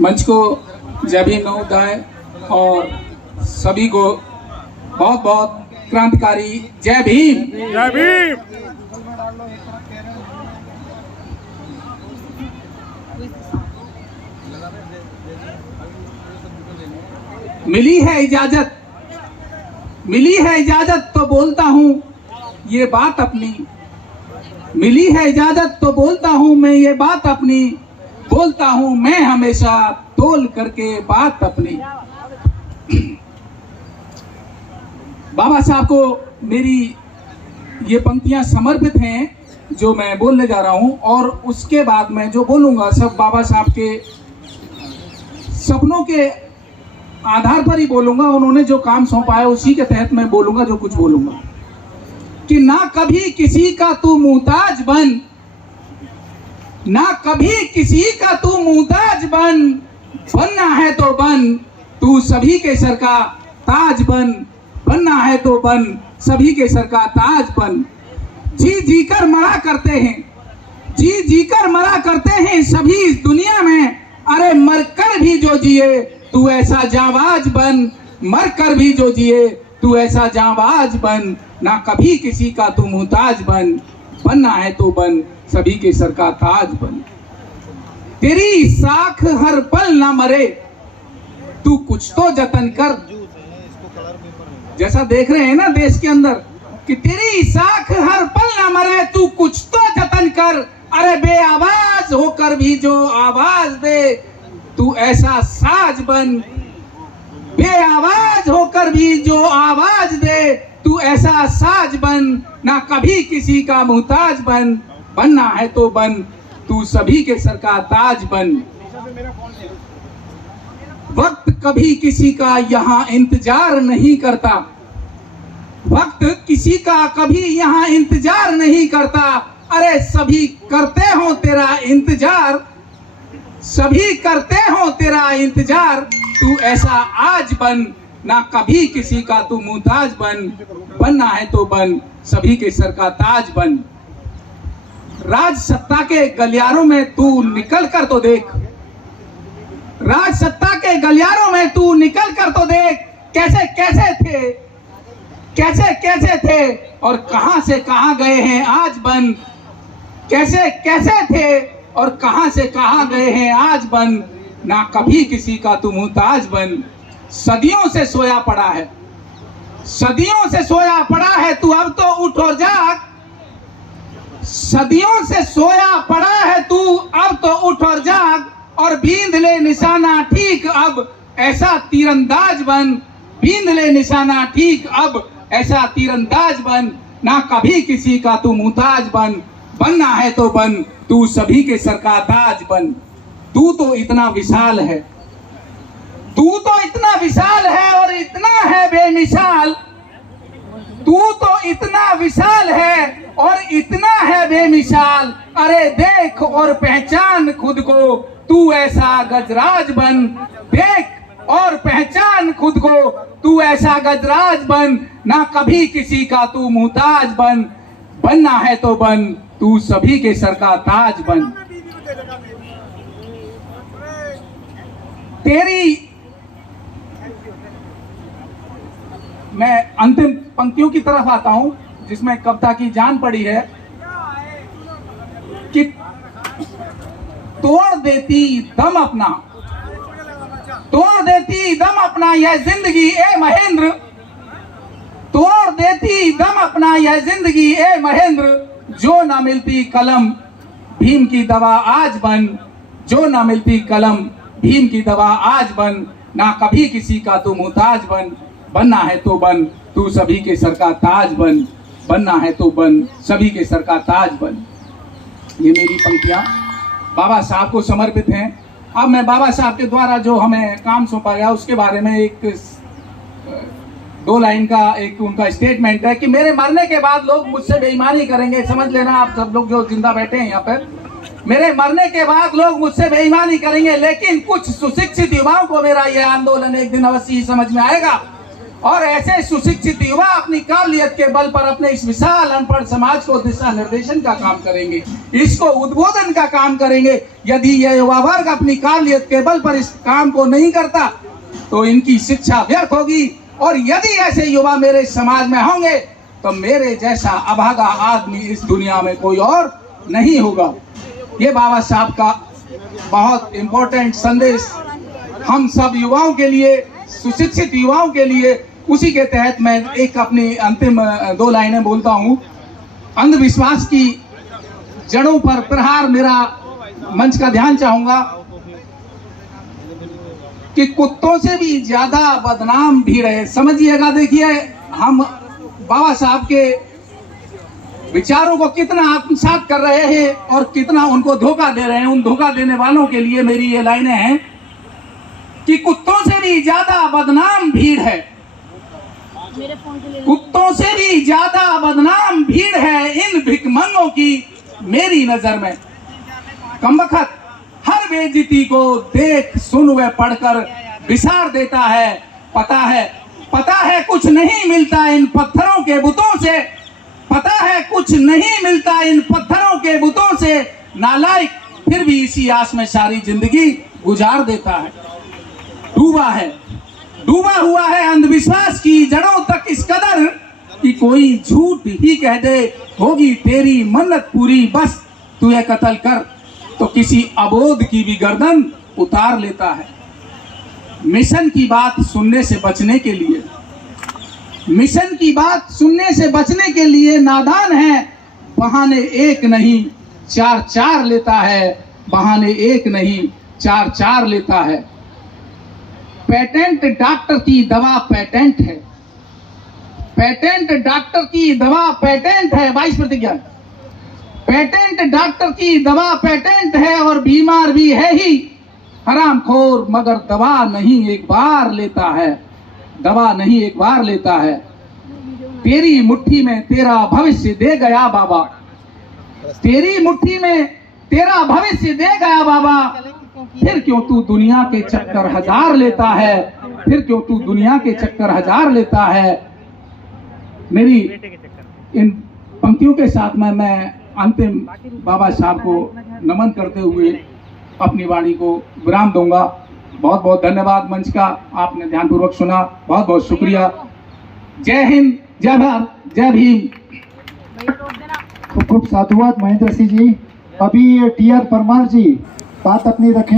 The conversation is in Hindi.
मंच को जय भीम नवोदय और सभी को बहुत बहुत क्रांतिकारी जय भीम। जय भीम। मिली है इजाजत तो बोलता हूँ ये बात अपनी, मिली है इजाजत तो बोलता हूँ मैं ये बात अपनी, बोलता हूँ मैं हमेशा तोल करके बात अपनी। बाबा साहब को मेरी ये पंक्तियां समर्पित हैं जो मैं बोलने जा रहा हूं, और उसके बाद मैं जो बोलूंगा सब बाबा साहब के सपनों के आधार पर ही बोलूंगा। उन्होंने जो काम सौंपा है उसी के तहत मैं बोलूंगा जो कुछ बोलूंगा। कि ना कभी किसी का तू मुहताज बन, ना कभी किसी का तू मुहताज बन, बनना है तो बन तू सभी के सर का ताज बन, बनना है तो बन सभी के सर का ताज बन। जी जी कर मरा करते हैं, जी जी कर मरा करते हैं सभी इस दुनिया में, अरे मरकर भी जो जिए तू ऐसा जाबाज बन, मरकर भी जो जिए तू ऐसा जाबाज बन। ना कभी किसी का तू मुहताज बन, बनना है तो बन सभी के सर का ताज बन। तेरी साख हर पल ना मरे तू कुछ तो जतन कर, जैसा देख रहे हैं ना देश के अंदर कि तेरी साख हर पल ना मरे तू कुछ तो जतन कर, अरे बेआवाज होकर भी जो आवाज दे तू ऐसा साज बन, बेआवाज होकर भी जो आवाज दे तू ऐसा साज बन। ना कभी किसी का मुहताज बन, बनना है तो बन तू सभी के सर का ताज बन। वक्त कभी किसी का यहाँ इंतजार नहीं करता, वक्त किसी का कभी यहाँ इंतजार नहीं करता, अरे सभी करते हो तेरा इंतजार, सभी करते हो तेरा इंतजार, तू ऐसा आज बन। ना कभी किसी का तू मुहताज बन, बनना है तो बन सभी के सर का ताज बन। राज सत्ता के गलियारों में तू निकल कर तो देख, राज सत्ता के गलियारों में तू निकल कर तो देख, कैसे कैसे थे, कैसे कैसे थे और कहां से कहां गए हैं आज बन, कैसे कैसे थे और कहां से कहां गए हैं आज बन। ना कभी किसी का तू मुहताज बन, सदियों से सोया पड़ा है, सदियों से सोया पड़ा है तू अब तो उठ और जाग, सदियों से सोया पड़ा है तू अब तो उठ और जाग, और बींद ले निशाना ठीक अब ऐसा तीरंदाज बन, बींद ले निशाना ठीक अब ऐसा तीरंदाज बन। ना कभी किसी का तू मुहताज बन, बनना है तो बन तू सभी के सर का ताज बन। तू तो इतना विशाल है, तू तो इतना विशाल है और इतना है बेमिसाल, तू तो इतना विशाल है और इतना है बेमिसाल, अरे देख और पहचान खुद को तू ऐसा गजराज बन, देख और पहचान खुद को तू ऐसा गजराज बन। ना कभी किसी का तू मुहताज बन, बनना है तो बन तू सभी के सर का ताज बन। तेरी मैं अंतिम पंक्तियों की तरफ आता हूं जिसमें कविता की जान पड़ी है कि तोड़ देती दम अपना, तोड़ देती दम अपना यह जिंदगी ए महेंद्र, तोड़ देती दम अपना यह जिंदगी ए महेंद्र, जो ना मिलती कलम भीम की दवा आज बन, जो ना मिलती कलम भीम की दवा आज बन। ना कभी किसी का तू मुहताज बन, बनना है तो बन तू सभी के सर का ताज बन, बनना है तो बन सभी के सर का ताज बन। ये मेरी पंक्तियां बाबा साहब को समर्पित हैं। अब मैं बाबा साहब के द्वारा जो हमें काम सौंपा गया उसके बारे में एक 2 लाइन का एक उनका स्टेटमेंट है कि मेरे मरने के बाद लोग मुझसे बेईमानी करेंगे, समझ लेना आप सब लोग जो जिंदा बैठे हैं यहाँ पर, मेरे मरने के बाद लोग मुझसे बेईमानी करेंगे, लेकिन कुछ सुशिक्षित युवाओं को मेरा यह आंदोलन एक दिन अवश्य ही समझ में आएगा और ऐसे सुशिक्षित युवा अपनी काबिलियत के बल पर अपने इस विशाल अनपढ़ समाज को दिशा निर्देशन का काम करेंगे, इसको उद्बोधन का काम करेंगे। यदि यह युवा वर्ग अपनी काबिलियत के बल पर इस काम को नहीं करता तो इनकी शिक्षा व्यर्थ होगी। और यदि ऐसे युवा मेरे समाज में होंगे तो मेरे जैसा अभागा आदमी इस दुनिया में कोई और नहीं होगा। ये बाबा साहब का बहुत इंपॉर्टेंट संदेश हम सब युवाओं के लिए, सुशिक्षित युवाओं के लिए। उसी के तहत मैं एक अपनी अंतिम 2 लाइनें बोलता हूँ। अंधविश्वास की जड़ों पर प्रहार, मेरा मंच का ध्यान चाहूंगा कि कुत्तों से भी ज्यादा बदनाम भीड़ है। समझिएगा, देखिए हम बाबा साहब के विचारों को कितना आत्मसात कर रहे हैं और कितना उनको धोखा दे रहे हैं। उन धोखा देने वालों के लिए मेरी ये लाइनें हैं कि कुत्तों से भी ज्यादा बदनाम भीड़ है, कुत्तों से भी ज्यादा बदनाम भीड़ है इन भिखमंगों की मेरी नजर में। कमबख्त हर बेइज्जती को देख सुन व पढ़कर विसार देता है। पता है कुछ नहीं मिलता इन पत्थरों के बुतों से, पता है कुछ नहीं मिलता इन पत्थरों के बुतों से। नालायक फिर भी इसी आस में सारी जिंदगी गुजार देता है। डूबा हुआ है अंधविश्वास की जड़ों तक इस कदर कि कोई झूठ ही कह दे होगी तेरी मन्नत पूरी, बस तू ये कत्ल कर, तो किसी अबोध की भी गर्दन उतार लेता है। मिशन की बात सुनने से बचने के लिए, मिशन की बात सुनने से बचने के लिए नादान है। बहाने एक नहीं 4 लेता है, बहाने एक नहीं 4 लेता है। पेटेंट डॉक्टर की दवा पेटेंट है, पेटेंट डॉक्टर की दवा पेटेंट है। 22 प्रतिज्ञा। पेटेंट डॉक्टर की दवा पेटेंट है और बीमार भी है ही हरामखोर, मगर दवा नहीं एक बार लेता है, दवा नहीं एक बार लेता है। तेरी मुट्ठी में तेरा भविष्य दे गया बाबा, तेरी मुट्ठी में तेरा भविष्य दे गया बाबा। फिर क्यों तू दुनिया के चक्कर 1000 लेता है, फिर क्यों तू दुनिया के चक्कर 1000 लेता है। मेरी इन पंक्तियों के साथ में मैं अंतिम बाबा साहब को नमन करते हुए अपनी वाणी को विराम दूंगा। बहुत बहुत धन्यवाद मंच का, आपने ध्यानपूर्वक सुना, बहुत बहुत शुक्रिया। जय हिंद, जय भारत, जय भीम। खूब खूब साधुवाद महेंद्र सिंह जी। अभी TR परमार जी बात अपनी रखें।